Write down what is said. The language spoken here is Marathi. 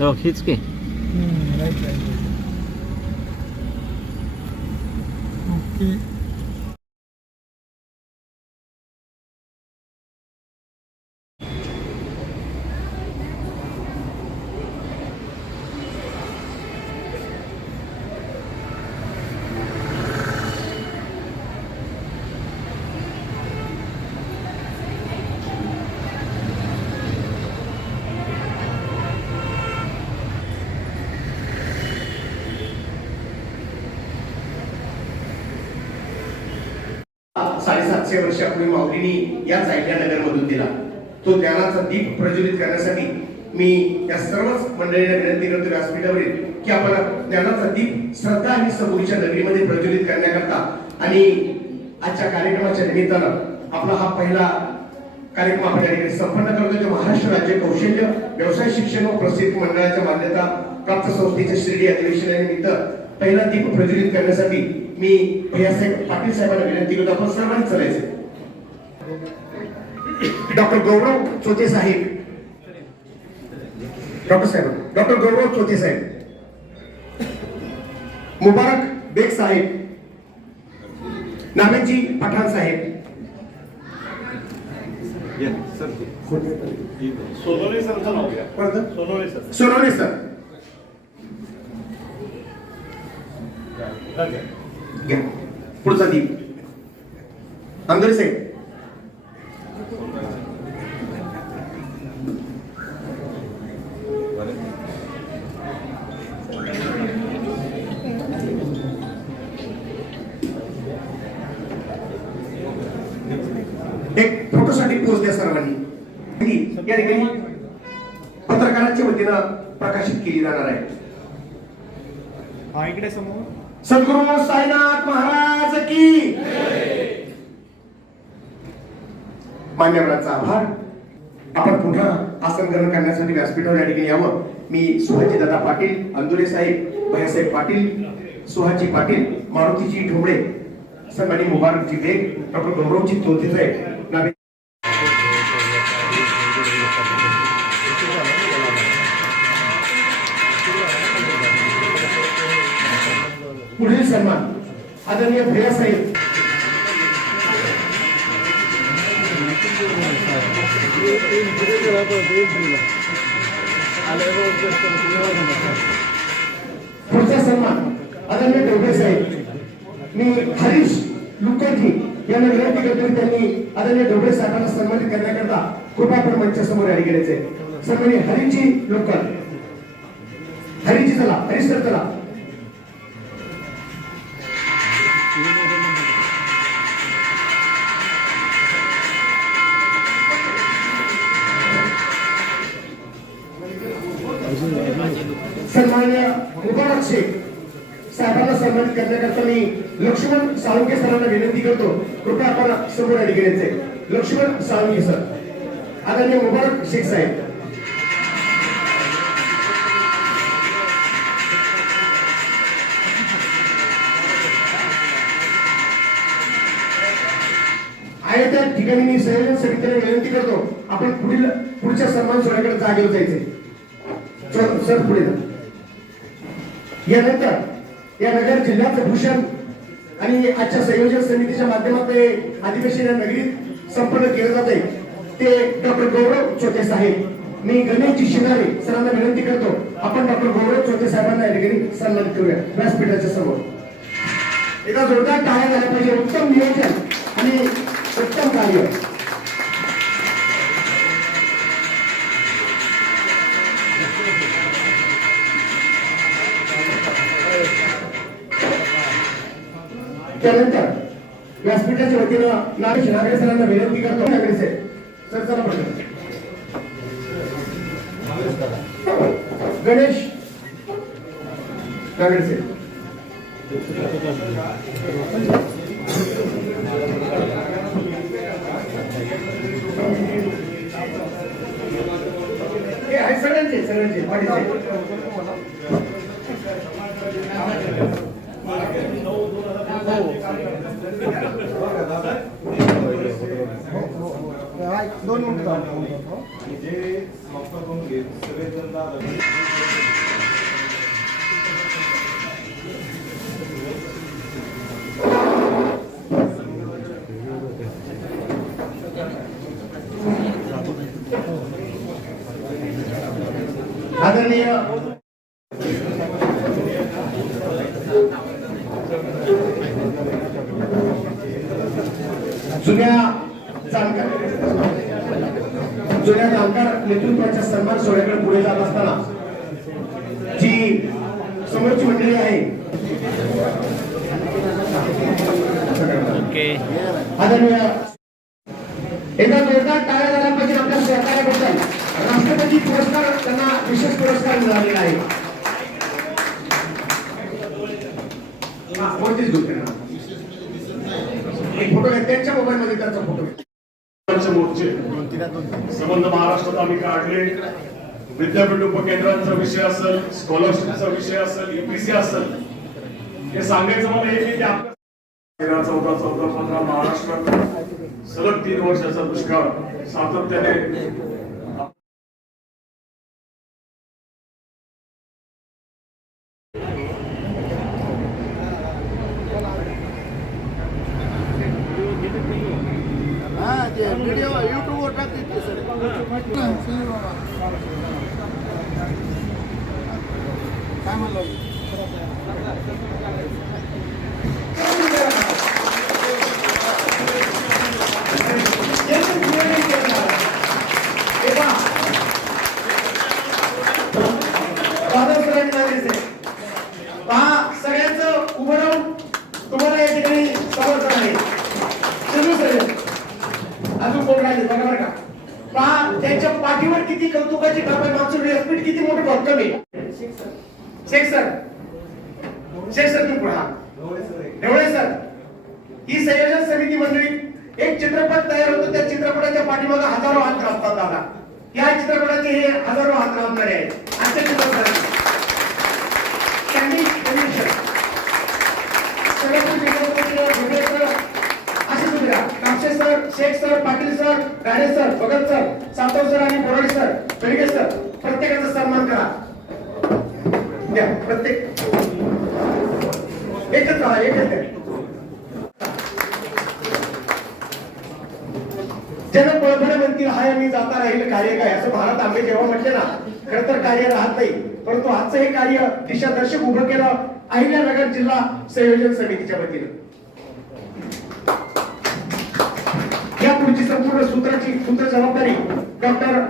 हो हीच की. ओके. साडेसातशे वर्षापूर्वी माऊलीनी या साहित्या नगरमधून दिला. तो ज्ञानाचा दीप प्रज्वलित करण्यासाठी मी या सर्वच मंडळींना विनंती करतो व्यासपीठावरील की आपण ज्ञानाचा दीप श्रद्धा आणि सबुरीच्या नगरीमध्ये प्रज्वलित करण्याकरता आणि आजच्या कार्यक्रमाच्या निमित्तानं आपला हा पहिला कार्यक्रम आपण या ठिकाणी संपन्न करतो जे महाराष्ट्र राज्य कौशल्य व्यवसाय शिक्षण व प्रसिद्ध मंडळाच्या मान्यता प्राप्त संस्थेच्या श्रेणी अधिवेशनानिमित्त पहिला दीप प्रज्वलित करण्यासाठी मी पाटील साहेबांना विनंती करतो आपण सर्वांनी चालायचं. डॉक्टर गौरव चोते साहेब. डॉक्टर साहेब डॉक्टर गौरव चोते साहेब. मुबारक बेग साहेब. नामेजी पठाण साहेब. सोनवणे सर. सोनवणे सर. घ्या पुढचा दीप. अंदर साहेब एक फोटोसाठी पोच द्या सर्वांनी. या ठिकाणी पत्रकारांच्या वतीनं प्रकाशित केली जाणार आहे. हा इकडे समोर. सद्गुरु साईनाथ महाराज की मान्यवरांचा आभार. आपण पुन्हा आसन ग्रहण करण्यासाठी व्यासपीठावर या ठिकाणी यावं. मी सुहाजी दादा पाटील अंदुरे साहेब भैयासाहेब पाटील सुहाजी पाटील मारुतीजी ठोंबळे सन्मानी मुबारकजी बेग डॉक्टर गौरवजी तोते साहेब पुढील सन्मान. आदरणीय भैया साहेब. पुढचा सन्मान. आदरणीय ढोबे साहेब. मी हरीश लुकरजी यांना विनंती करतो त्यांनी आदरणीय ढोबळे साहेबांना सन्मानित करण्याकरता कृपा आपण मंचासमोर या ठिकाणी सन्मानी हरीची लोकर हरीची चला हरीश सर चला. साहेबांना सन्मानित करण्याकरता मी लक्ष्मण साळुंके सरांना विनंती करतो. कृपया आपण समोर या ठिकाणी लक्ष्मण साळुंके सर. आदरणीय मुबारक शेख साहेब. आहे त्या ठिकाणी मी संयोजन समितीला विनंती करतो. आपण पुढील पुढच्या सन्मान सोहळ्याकडे जागेवर जायचे सर सर पुढे यानंतर या नगर जिल्ह्याचं भूषण आणि आजच्या संयोजन समितीच्या माध्यमातून अधिवेशन या नगरीत संपन्न केलं जाते ते डॉक्टर गौरव चोते साहेब. मी गणेशजी शिंगारे सरांना विनंती करतो आपण डॉक्टर गौरव चोते साहेबांना या ठिकाणी सन्मानित करूया. व्यासपीठाच्या समोर. एका जोरदार टाळ्या झाल्या पाहिजे. उत्तम नियोजन. नागरे सरांना विनंती करतो नागरे साहेब सर चला गणेश. नागरे साहेब हे आहे सगळ्यांचे सगळ्यांचे पाटील साहेब. दोन मिनिटं जे समाप्त करून घेत सगळेजण दादा आदरणीय जुन्या जाणकार जुन्या जाणकार नेतृत्वाच्या सन्मान सोहळ्याकडे पुढे जात असताना जी समोरची मंडळी आहे. ओके. आदरणीय एकदा जोरदार टाळ्या झाल्या पाहिजे आपल्या सहकार्याबद्दल. राष्ट्रपती पुरस्कार त्यांना विशेष पुरस्कार मिळालेला आहे. हा, फोटो आहे त्यांच्या मोबाईल मध्ये त्यांचा फोटो मोर्चे. संबंध महाराष्ट्रात आम्ही काढले. विद्यापीठ उपकेंद्रांचा विषय असेल स्कॉलरशिपचा विषय असेल एपीसी असेल हे सांगायचं मला हे की आपल्या तेरा चौदा चौदा पंधरा महाराष्ट्रात सलग तीन वर्षाचा दुष्काळ सातत्याने व्हिडिओ युट्यूबवर टाकते सर काय म्हणलं? पहा. सगळ्यांचं उभं राहून तुम्हाला या ठिकाणी समर्थन आहे. अजून कोण राहिले? बघा बरं का. पहा त्यांच्या पाठीवर किती कौतुकाची बाब आहे. व्यासपीठ किती मोठं भक्कम आहे. शेख सर. शेख सर तू पुढा एवढे सर. ही संयोजन समिती मंडळी एक चित्रपट तयार होतो त्या चित्रपटाच्या पाठीमागे हजारो हात राबतात दादा. या चित्रपटाचे हे हजारो हात राबणारे आहेत. आजच्या चित्रपटाचे. त्यांनी सर असे तुम्ही राहा. Sir Shaikh sir Patil sir Rane sir Bhagat sir Satav sir आणि बोराडे सर बेडगे सर प्रत्येकाचा सन्मान करा. द्या प्रत्येक एकच राहा एकच द्या जन पळपणे म्हणतील हाय मी जाता राहील कार्य काय? असं महाराज आंबे जेव्हा म्हटले ना खर तर कार्य राहत नाही. परंतु आजचं हे कार्य दिशादर्शक उभं केलं अहिल्यानगर जिल्हा संयोजन समितीच्या वतीनं. या पुढची संपूर्ण सूत्राची सूत्र जबाबदारी डॉक्टर